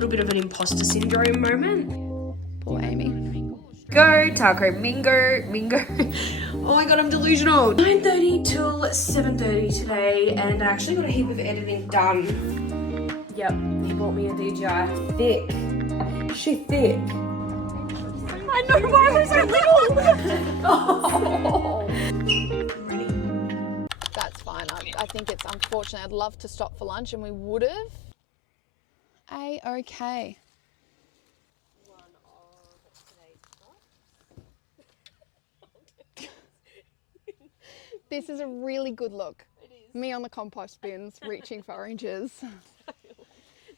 little bit of an imposter syndrome moment. Poor Amy. Go, taco, mingo. Oh my god, I'm delusional. 9:30 till 7:30 today, and I actually got a heap of editing done. Yep, he bought me a DJI. Thick. She thick. I know, why am I so little? Oh. That's fine. I think it's unfortunate. I'd love to stop for lunch and we would have. Okay. This is a really good look. It is. Me on the compost bins, reaching for oranges.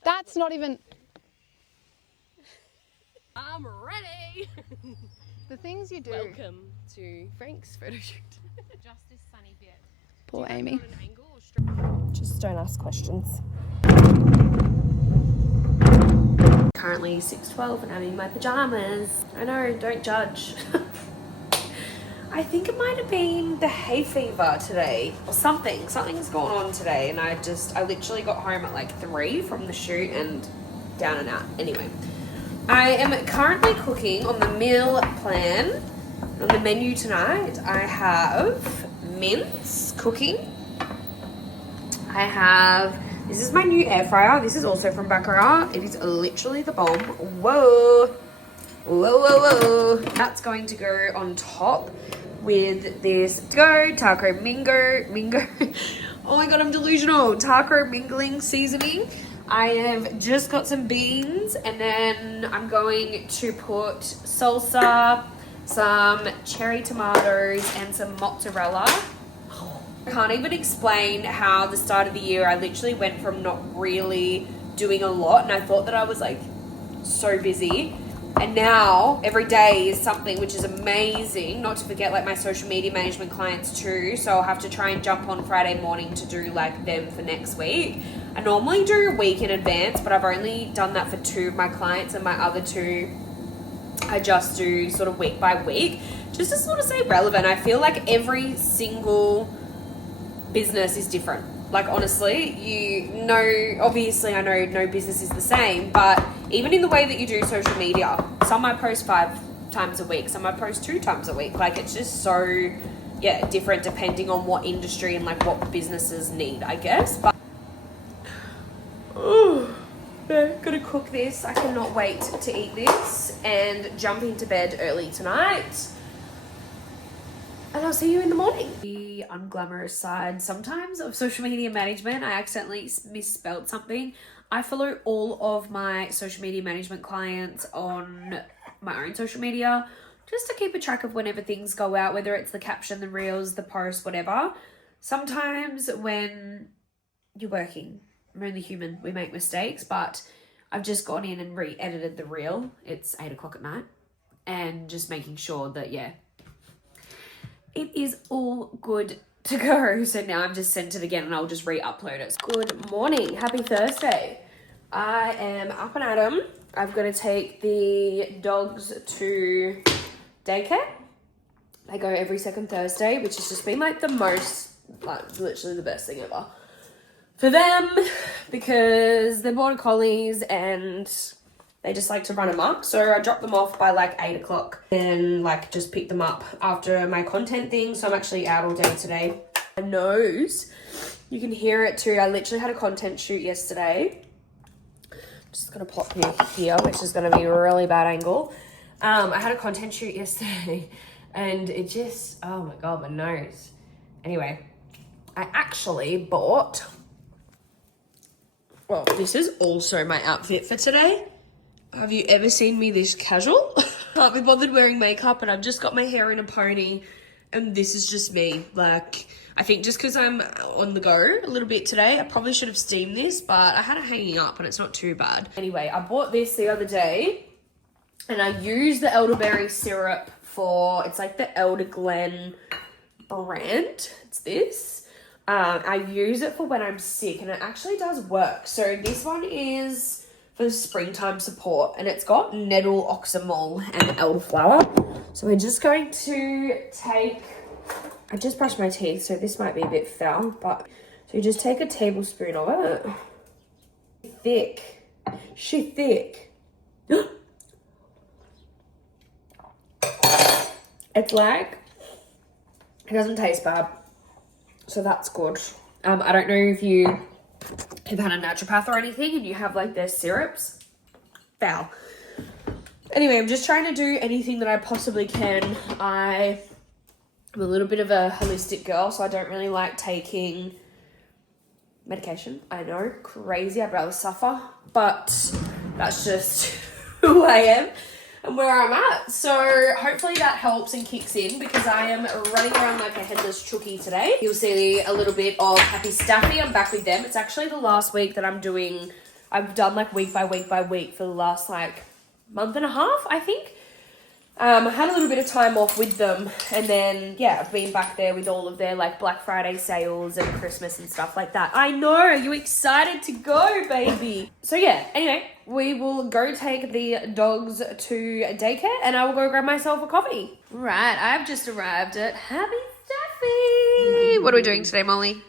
That's not even... I'm ready! The things you do. Welcome to Frank's photo shoot. Just this sunny bit. Poor Amy. Just don't ask questions. Currently 6:12 and I'm in my pajamas. I know, don't judge. I think it might have been the hay fever today or something. Something's going on today, and I literally got home at like 3 from the shoot and down and out. Anyway, I am currently cooking on the meal plan. On the menu tonight, I have mince cooking. This is my new air fryer. This is also from Baccarat. It is literally the bomb. Whoa. That's going to go on top with this taco mingo. Oh my god, I'm delusional. Taco mingling seasoning. I have just got some beans, and then I'm going to put salsa, some cherry tomatoes, and some mozzarella. I can't even explain how the start of the year I literally went from not really doing a lot, and I thought that I was like so busy, and now every day is something, which is amazing. Not to forget like my social media management clients too, so I'll have to try and jump on Friday morning to do like them for next week. I normally do a week in advance, but I've only done that for 2 of my clients, and my other 2 I just do sort of week by week, just to sort of stay relevant. I feel like every single business is different. Like honestly, obviously I know no business is the same, but even in the way that you do social media, some I post 5 times a week, some I post 2 times a week. Like it's just so different depending on what industry and like what businesses need, I guess. But gonna cook this. I cannot wait to eat this and jump into bed early tonight. And I'll see you in the morning. The unglamorous side sometimes of social media management. I accidentally misspelled something. I follow all of my social media management clients on my own social media just to keep a track of whenever things go out, whether it's the caption, the reels, the post, whatever. Sometimes when you're working, I'm only human, we make mistakes, but I've just gone in and re-edited the reel. It's 8 o'clock at night, and just making sure that, it is all good to go. So now I've just sent it again and I'll just re-upload it. Good morning. Happy Thursday. I am up and at 'em. I've got to take the dogs to daycare. They go every second Thursday, which has just been like the most, like literally the best thing ever for them, because they're border collies and they just like to run amok. So I drop them off by like 8 o'clock and like just pick them up after my content thing. So I'm actually out all day today. My nose, you can hear it too. I literally had a content shoot yesterday. Just gonna plop you here, which is gonna be a really bad angle. I had a content shoot yesterday and it just, oh my god, my nose. Anyway, I actually bought, well, this is also my outfit for today. Have you ever seen me this casual? Can't be bothered wearing makeup, and I've just got my hair in a pony, and this is just me. Like, I think just because I'm on the go a little bit today, I probably should have steamed this, but I had it hanging up and it's not too bad. Anyway, I bought this the other day, and I used the elderberry syrup for, it's like the Elderglen brand. It's this. I use it for when I'm sick, and it actually does work. So this one is for springtime support, and it's got nettle, oxymol, and elderflower. So we're just going to take, I just brushed my teeth, so this might be a bit foul, but so you just take a tablespoon of it. Thick. She thick. It's like, it doesn't taste bad. So that's good. I don't know if you have had a naturopath or anything and you have like their syrups. Foul. Anyway, I'm just trying to do anything that I possibly can. I'm a little bit of a holistic girl, so I don't really like taking medication. I know, crazy. I'd rather suffer, but that's just who I am and where I'm at. So hopefully that helps and kicks in, because I am running around like a headless chookie today. You'll see a little bit of Happy Staffy. I'm back with them. It's actually the last week that I've done like week by week by week for the last like month and a half, I think. I had a little bit of time off with them, and then yeah, I've been back there with all of their like Black Friday sales and Christmas and stuff like that. I know, are you excited to go, baby? So yeah, anyway, we will go take the dogs to daycare and I will go grab myself a coffee. Right, I've just arrived at Happy Staffy. What are we doing today, Molly?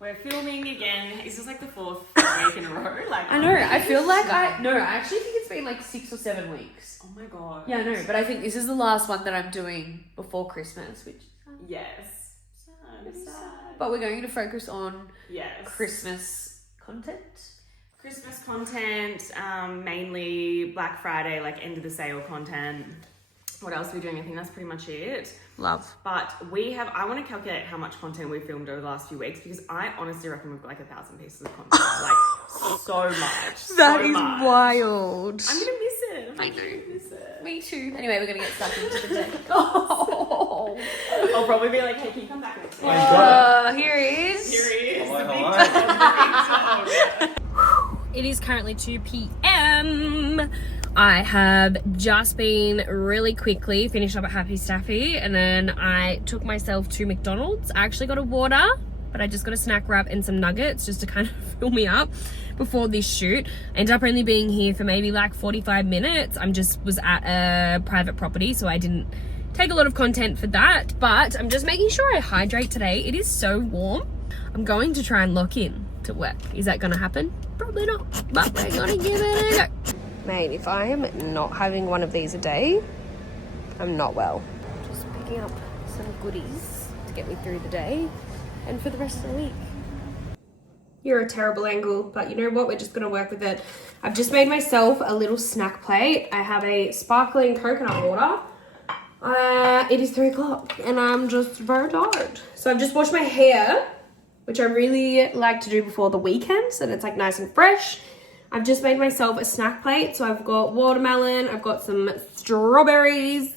We're filming again. Is this like the 4th week in a row? Like, I know, I feel like I actually think it's been like 6 or 7 weeks. oh my god. Yeah, I know, but I think this is the last one that I'm doing before Christmas, which Yes. Sad. but we're going to focus on Yes. Christmas content. Christmas content, mainly Black Friday, like end of the sale content. What else are we doing? I think that's pretty much it. Love. But I want to calculate how much content we filmed over the last few weeks, because I honestly reckon we've got like 1,000 pieces of content. Like, so much. That so is much. wild. I'm going to miss it. I know. Miss it. Me too. Anyway, we're going to get stuck into the day. Oh. I'll probably be like, hey, can you come back next week? Here he is. Here he is. Hello, the big hello. dog, the big dog. It is currently 2 p.m. I have just been really quickly finished up at Happy Staffy, and then I took myself to McDonald's. I actually got a water, but I just got a snack wrap and some nuggets just to kind of fill me up before this shoot. I ended up only being here for maybe like 45 minutes. Was at a private property, so I didn't take a lot of content for that, but I'm just making sure I hydrate today. It is so warm. I'm going to try and lock in to work. Is that going to happen? Probably not, but we're going to give it a go. Mate, if I am not having one of these a day, I'm not well. Just picking up some goodies to get me through the day and for the rest of the week. You're a terrible angle, but you know what? We're just going to work with it. I've just made myself a little snack plate. I have a sparkling coconut water. It is 3 o'clock and I'm just very tired. So I've just washed my hair, which I really like to do before the weekend, so that it's like nice and fresh. I've just made myself a snack plate. So I've got watermelon, I've got some strawberries.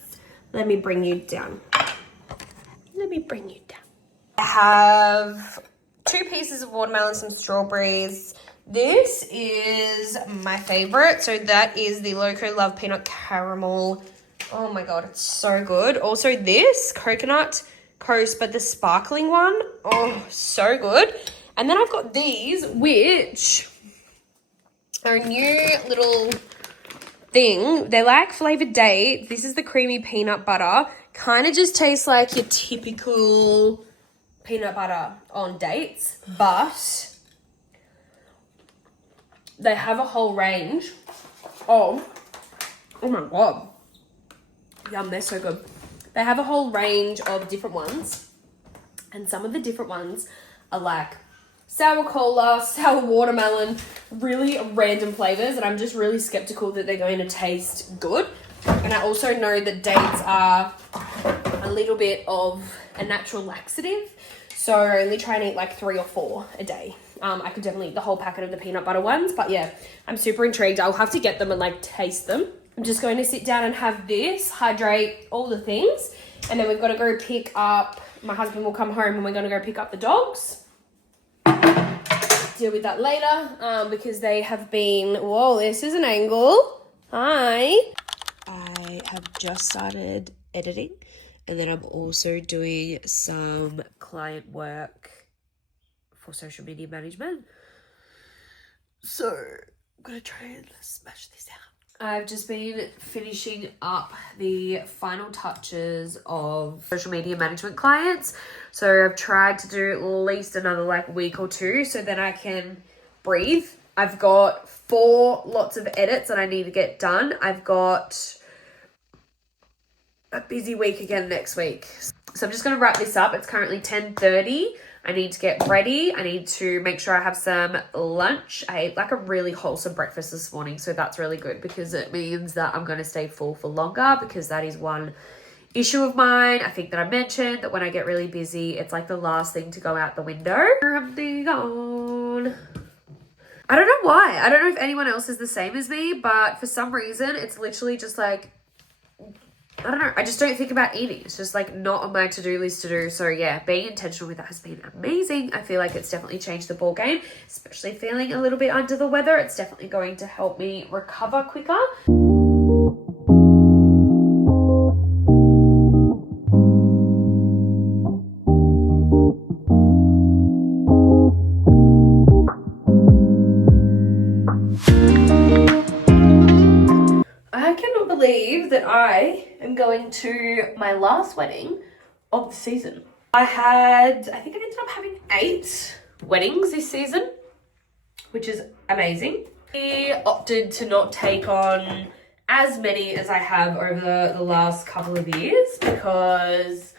Let me bring you down. I have 2 pieces of watermelon, some strawberries. This is my favorite. So that is the Loco Love Peanut Caramel. Oh my God, it's so good. Also this coconut coast, but the sparkling one. Oh, so good. And then I've got these, which are a new little thing. They're like flavored dates. This is the creamy peanut butter. Kind of just tastes like your typical peanut butter on dates, but they have a whole range of, oh my God, yum, they're so good. They have a whole range of different ones, and some of the different ones are like sour cola, sour watermelon, really random flavors, and I'm just really skeptical that they're going to taste good. And I also know that dates are a little bit of a natural laxative, so I only try and eat like 3 or 4 a day. I could definitely eat the whole packet of the peanut butter ones, but yeah, I'm super intrigued. I'll have to get them and like taste them. I'm just going to sit down and have this, hydrate, all the things, and then we've got to go pick up, my husband will come home and we're going to go pick up the dogs. Deal with that later, because they have been, whoa, this is an angle. Hi. I have just started editing, and then I'm also doing some client work for social media management. So I'm going to try and smash this out. I've just been finishing up the final touches of social media management clients. So I've tried to do at least another like week or 2 so then I can breathe. I've got 4 lots of edits that I need to get done. I've got a busy week again next week. So I'm just going to wrap this up. It's currently 10:30. I need to get ready. I need to make sure I have some lunch. I ate like a really wholesome breakfast this morning, so that's really good because it means that I'm going to stay full for longer, because that is one issue of mine. I think that I mentioned that when I get really busy, it's like the last thing to go out the window. Something on. I don't know why. I don't know if anyone else is the same as me, but for some reason, it's literally just like, I don't know. I just don't think about eating. It's just like not on my to-do list to do. So yeah, being intentional with that has been amazing. I feel like it's definitely changed the ball game, especially feeling a little bit under the weather. It's definitely going to help me recover quicker. That I am going to my last wedding of the season. I think I ended up having 8 weddings this season, which is amazing. I opted to not take on as many as I have over the last couple of years because,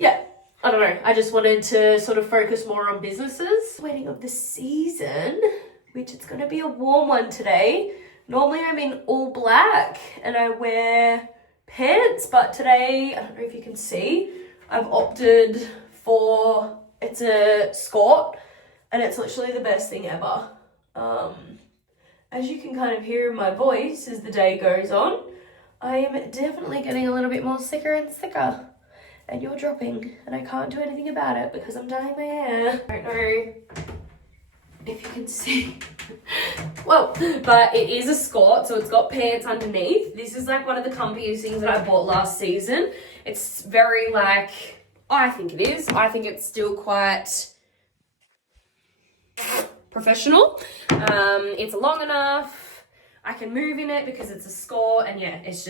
yeah, I don't know. I just wanted to sort of focus more on businesses. Wedding of the season, which it's going to be a warm one today. Normally I'm in all black and I wear pants, but today, I don't know if you can see, I've opted for, it's a skirt and it's literally the best thing ever. As you can kind of hear in my voice as the day goes on, I am definitely getting a little bit more sicker and sicker. And you're dropping and I can't do anything about it because I'm dyeing my hair. I don't know if you can see. Well, but it is a skirt, so it's got pants underneath. This is like one of the comfiest things that I bought last season. It's very like, I think it is. I think it's still quite professional. It's long enough. I can move in it because it's a skirt, and yeah, it's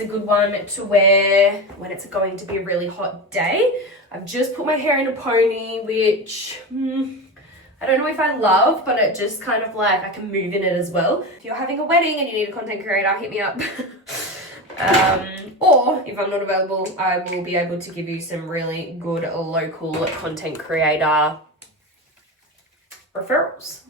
a good one to wear when it's going to be a really hot day. I've just put my hair in a pony, which I don't know if I love, but it just kind of like, I can move in it as well. If you're having a wedding and you need a content creator, hit me up. Or if I'm not available, I will be able to give you some really good local content creator referrals.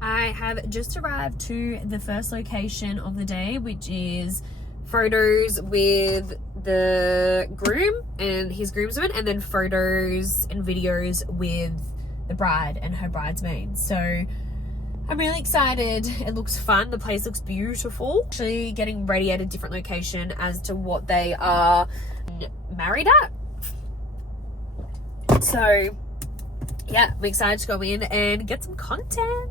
I have just arrived to the first location of the day, which is photos with the groom and his groomsmen, and then photos and videos with the bride and her bridesmaids. So I'm really excited. It looks fun. The place looks beautiful. Actually getting ready at a different location as to what they are married at. So yeah, I'm excited to go in and get some content.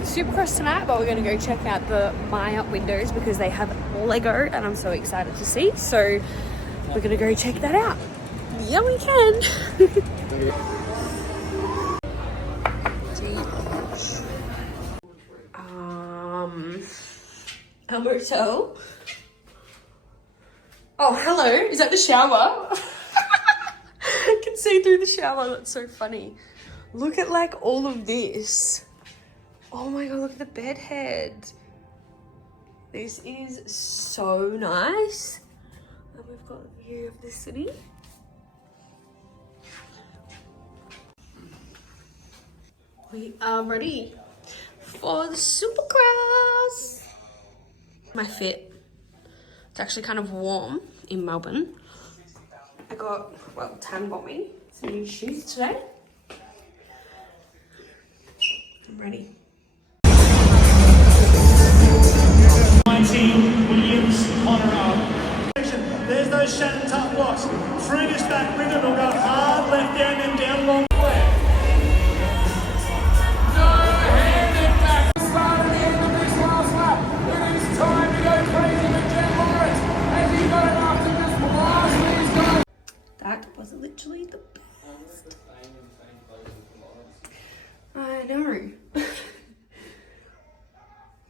Supercross tonight, but we're going to go check out the Maya windows because they have Lego and I'm so excited to see. So we're going to go check that out. Yeah, we can. A motel. Oh, hello. Is that the shower? I can see through the shower. That's so funny. Look at like all of this. Oh my god, look at the bed head. This is so nice. And we've got a view of the city. We are ready for the Supercross. My fit. It's actually kind of warm in Melbourne. I got, well, tan bombing. Some new shoes today. I'm ready. Williams, Connor. There's those Shannon Tuck blocks. Through this back rhythm, will go hard left down and down long way. know.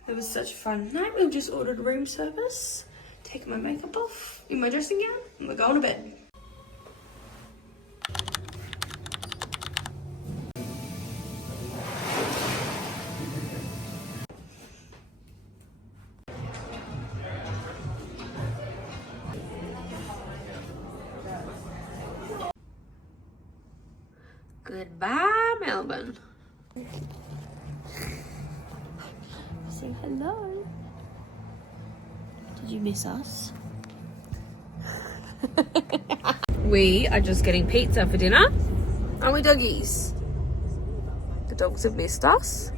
It was such a fun night. We just ordered room service, taking my makeup off in my dressing gown, and we're going to bed. Goodbye, Melbourne. Say hello. Did you miss us? We are just getting pizza for dinner. Aren't we, doggies? The dogs have missed us.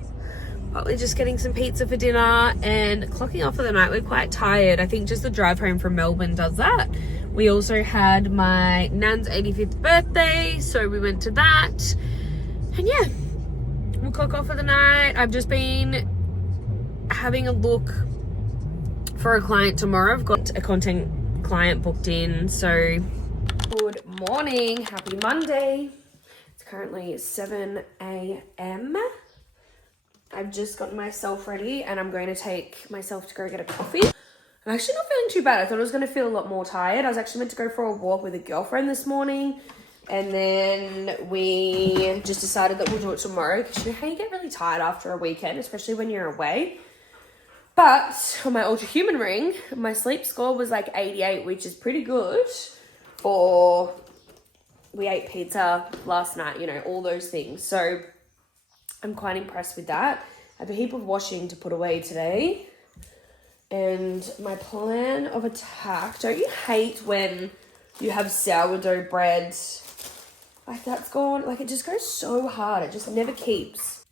But we're just getting some pizza for dinner and clocking off for the night. We're quite tired. I think just the drive home from Melbourne does that. We also had my nan's 85th birthday, so we went to that. And yeah, we'll clock off for the night. I've just been having a look for a client tomorrow. I've got a content client booked in, so good morning, happy Monday. It's currently 7 a.m. I've just gotten myself ready and I'm going to take myself to go get a coffee. I'm actually not feeling too bad. I thought I was going to feel a lot more tired. I was actually meant to go for a walk with a girlfriend this morning, and then we just decided that we'll do it tomorrow, because you know how you get really tired after a weekend, especially when you're away. But on my Ultra Human ring, my sleep score was like 88, which is pretty good for, we ate pizza last night, you know, all those things. So I'm quite impressed with that. I have a heap of washing to put away today. And my plan of attack, don't you hate when you have sourdough bread? Like that's gone, like it just goes so hard. It just never keeps.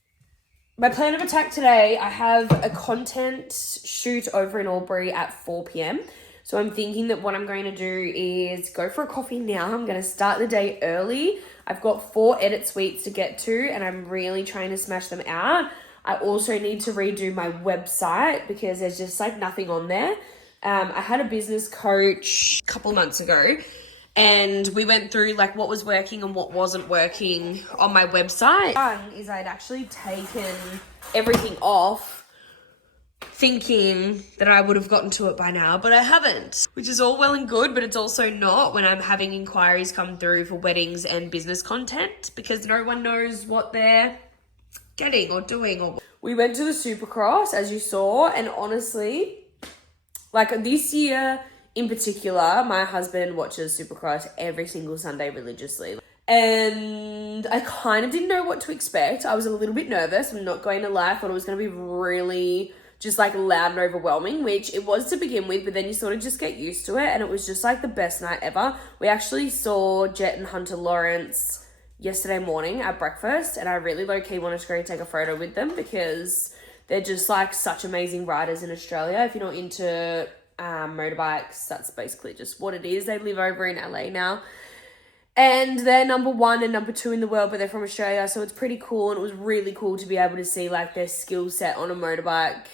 My plan of attack today, I have a content shoot over in Albury at 4 p.m. So I'm thinking that what I'm going to do is go for a coffee now. I'm going to start the day early. I've got 4 edit suites to get to and I'm really trying to smash them out. I also need to redo my website because there's just like nothing on there. I had a business coach a couple months ago and we went through like what was working and what wasn't working on my website. Is I'd actually taken everything off thinking that I would have gotten to it by now, but I haven't, which is all well and good, but it's also not when I'm having inquiries come through for weddings and business content because no one knows what they're getting or doing. Or we went to the Supercross, as you saw, and honestly, like this year in particular, my husband watches Supercross every single Sunday religiously, and I kind of didn't know what to expect. I was a little bit nervous, I'm not going to lie. I thought it was going to be really just like loud and overwhelming, which it was to begin with, but then you sort of just get used to it, and it was just like the best night ever. We actually saw Jet and Hunter Lawrence yesterday morning at breakfast, and I really low-key wanted to go take a photo with them because they're just like such amazing riders in Australia. If you're not into motorbikes, that's basically just what it is. They live over in LA now and they're number 1 and number 2 in the world, but they're from Australia, so it's pretty cool. And it was really cool to be able to see like their skill set on a motorbike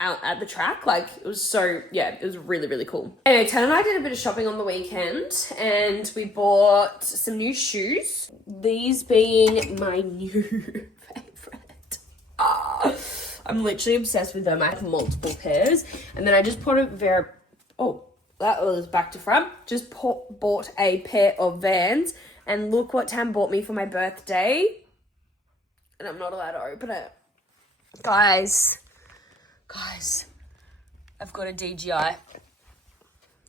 out at the track. Like it was so, yeah, it was really, really cool. Anyway, Tan and I did a bit of shopping on the weekend and we bought some new shoes. These being my new favorite. I'm literally obsessed with them. I have multiple pairs. And then I just put that was back to front. Just bought a pair of Vans, and look what Tam bought me for my birthday. And I'm not allowed to open it. Guys, I've got a DJI.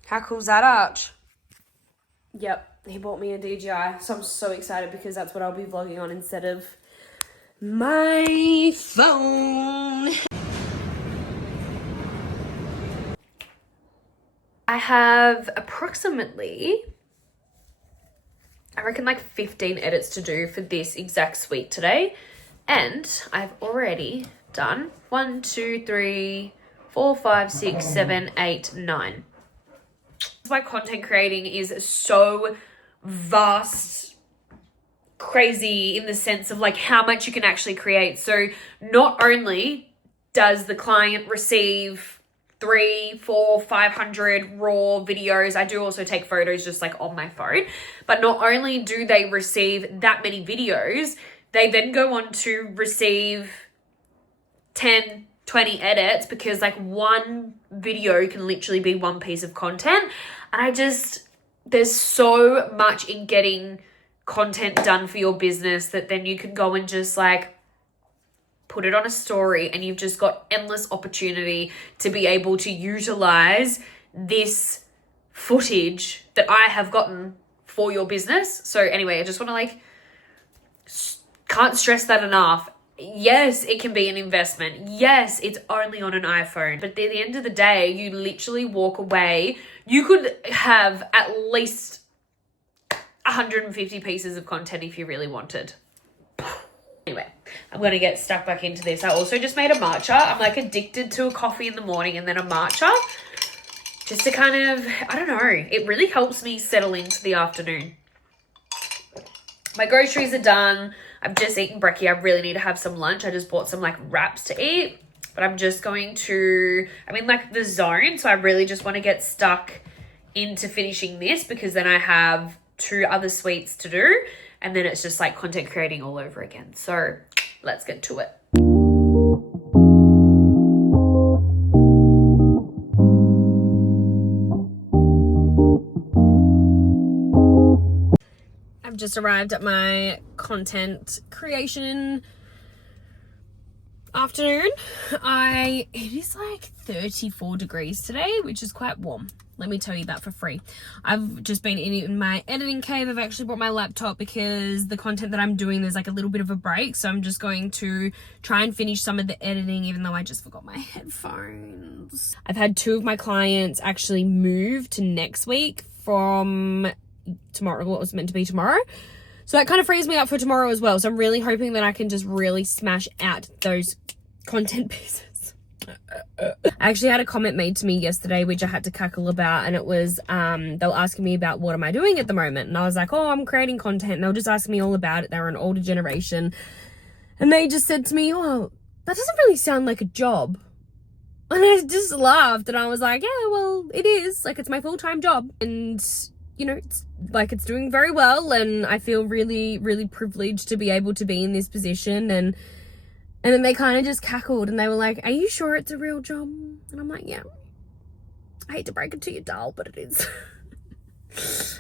How cool is that, Arch? Yep, he bought me a DJI. So I'm so excited because that's what I'll be vlogging on instead of my phone. I have approximately, I reckon like 15 edits to do for this exact suite today. And I've already done 1, 2, 3, 4, 5, 6, 7, 8, 9. My content creating is so vast, crazy in the sense of like how much you can actually create. So not only does the client receive 300, 400, 500 raw videos, I do also take photos just like on my phone, but not only do they receive that many videos, they then go on to receive 10, 20 edits because like one video can literally be one piece of content. And there's so much in getting content done for your business that then you can go and just like put it on a story, and you've just got endless opportunity to be able to utilize this footage that I have gotten for your business. So anyway, I just want to like, can't stress that enough. Yes, it can be an investment. Yes, it's only on an iPhone. But at the end of the day, you literally walk away. You could have at least 150 pieces of content if you really wanted. Anyway, I'm going to get stuck back into this. I also just made a matcha. I'm like addicted to a coffee in the morning and then a matcha. Just to kind of, I don't know, it really helps me settle into the afternoon. My groceries are done. I've just eaten brekkie. I really need to have some lunch. I just bought some like wraps to eat. But I'm just going to, I'm in like the zone. So I really just want to get stuck into finishing this because then I have 2 other sweets to do. And then it's just like content creating all over again. So let's get to it. I've just arrived at my content creation afternoon. It is like 34 degrees today, which is quite warm. Let me tell you that for free. I've just been in my editing cave. I've actually brought my laptop because the content that I'm doing, there's like a little bit of a break. So I'm just going to try and finish some of the editing, even though I just forgot my headphones. I've had 2 of my clients actually move to next week from tomorrow, what was meant to be tomorrow. So that kind of frees me up for tomorrow as well. So I'm really hoping that I can just really smash out those content pieces. I actually had a comment made to me yesterday which I had to cackle about, and it was they were asking me about what am I doing at the moment, and I was like, oh, I'm creating content, and they were just asking me all about it. They were an older generation, and they just said to me, oh, that doesn't really sound like a job. And I just laughed, and I was like, yeah, well, it is, like, it's my full-time job, and you know, it's doing very well, and I feel really, really privileged to be able to be in this position. And then they kind of just cackled, and they were like, are you sure it's a real job? And I'm like, yeah. I hate to break it to you, doll, but it is.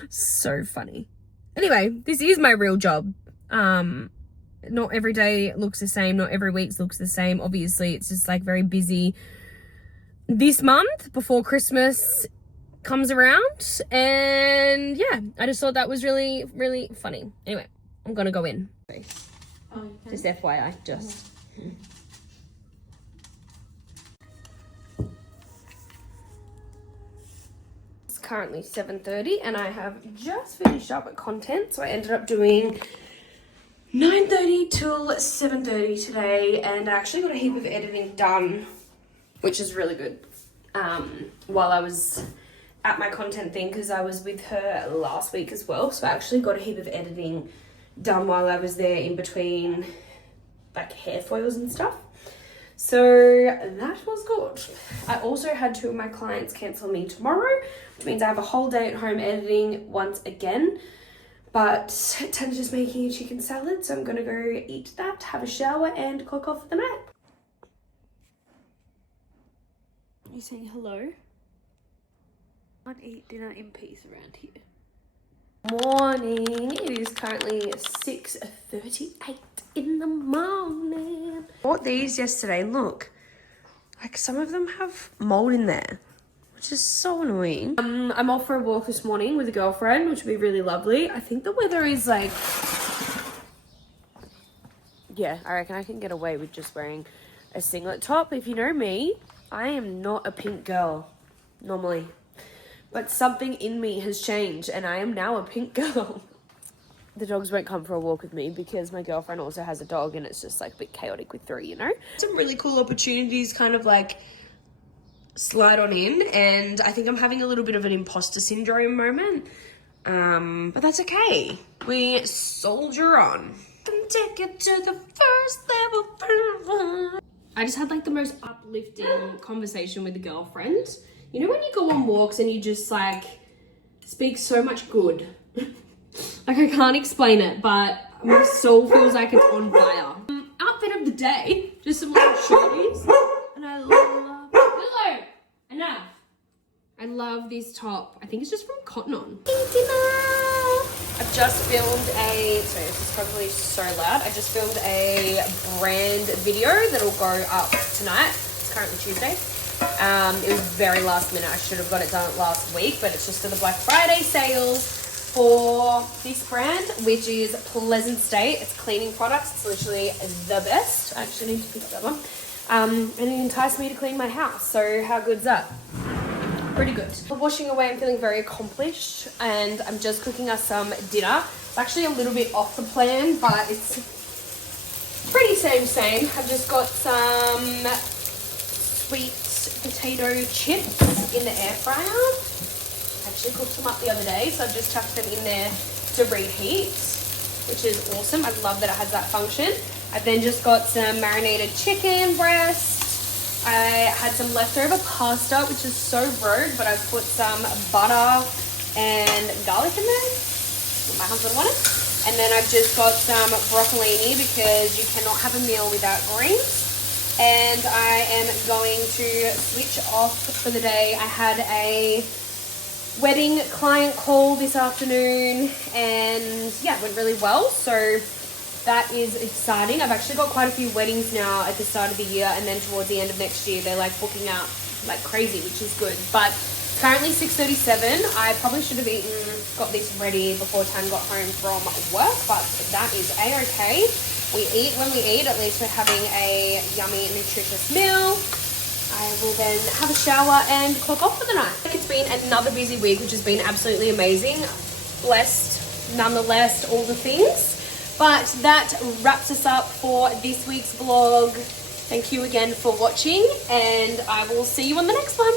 So funny. Anyway, this is my real job. Not every day looks the same. Not every week looks the same. Obviously, it's just like very busy this month before Christmas comes around. And yeah, I just thought that was really, really funny. Anyway, I'm going to go in. Just FYI, just. It's currently 7:30 and I have just finished up at content, so I ended up doing 9:30 till 7:30 today, and I actually got a heap of editing done, which is really good. While I was at my content thing, because I was with her last week as well, so I actually got a heap of editing done while I was there in between like hair foils and stuff. So that was good. I also had 2 of my clients cancel me tomorrow, which means I have a whole day at home editing once again. But Tana's just making a chicken salad, so I'm gonna go eat that, have a shower, and clock off for the night. Are you saying hello? I can't eat dinner in peace around here. Morning. It is currently 6:38 in the morning. Bought these yesterday. Look, like some of them have mold in there, which is so annoying. I'm off for a walk this morning with a girlfriend, which would be really lovely. I think the weather is like, yeah, I reckon I can get away with just wearing a singlet top. If you know me, I am not a pink girl normally. But something in me has changed and I am now a pink girl. The dogs won't come for a walk with me because my girlfriend also has a dog and it's just like a bit chaotic with 3, you know? Some really cool opportunities kind of like slide on in, and I think I'm having a little bit of an imposter syndrome moment. But that's okay. We soldier on. And take it to the first level. I just had like the most uplifting conversation with a girlfriend. You know when you go on walks and you just like speak so much good? Like I can't explain it, but My soul feels like it's on fire. Outfit of the day, just some little shorties. And I love, hello, enough. I love this top. I think it's just from Cotton On. I've just filmed sorry, this is probably so loud. I just filmed a brand video that'll go up tonight. It's currently Tuesday. It was very last minute. I should have got it done last week, but it's just for the Black Friday sales for this brand, which is Pleasant State. It's cleaning products. It's literally the best. I actually need to pick up that one. And it enticed me to clean my house. So how good's that? Pretty good. Washing away, I'm feeling very accomplished, and I'm just cooking us some dinner. It's actually a little bit off the plan, but it's pretty same. I've just got some sweet potato chips in the air fryer. I actually cooked them up the other day, so I've just chucked them in there to reheat, which is awesome. I love that it has that function. I've then just got some marinated chicken breast. I had some leftover pasta, which is so rogue, but I've put some butter and garlic in there. What my husband wanted. And then I've just got some broccolini because you cannot have a meal without greens. And I am going to switch off for the day. I had a wedding client call this afternoon, and yeah, it went really well. So that is exciting. I've actually got quite a few weddings now at the start of the year, and then towards the end of next year, they're like booking out like crazy, which is good. But it's currently 6:37. I probably should have got this ready before Tan got home from work, but that is a-okay. We eat when we eat. At least we're having a yummy, nutritious meal. I will then have a shower and clock off for the night. It's been another busy week, which has been absolutely amazing. Blessed, nonetheless, all the things. But that wraps us up for this week's vlog. Thank you again for watching, and I will see you on the next one.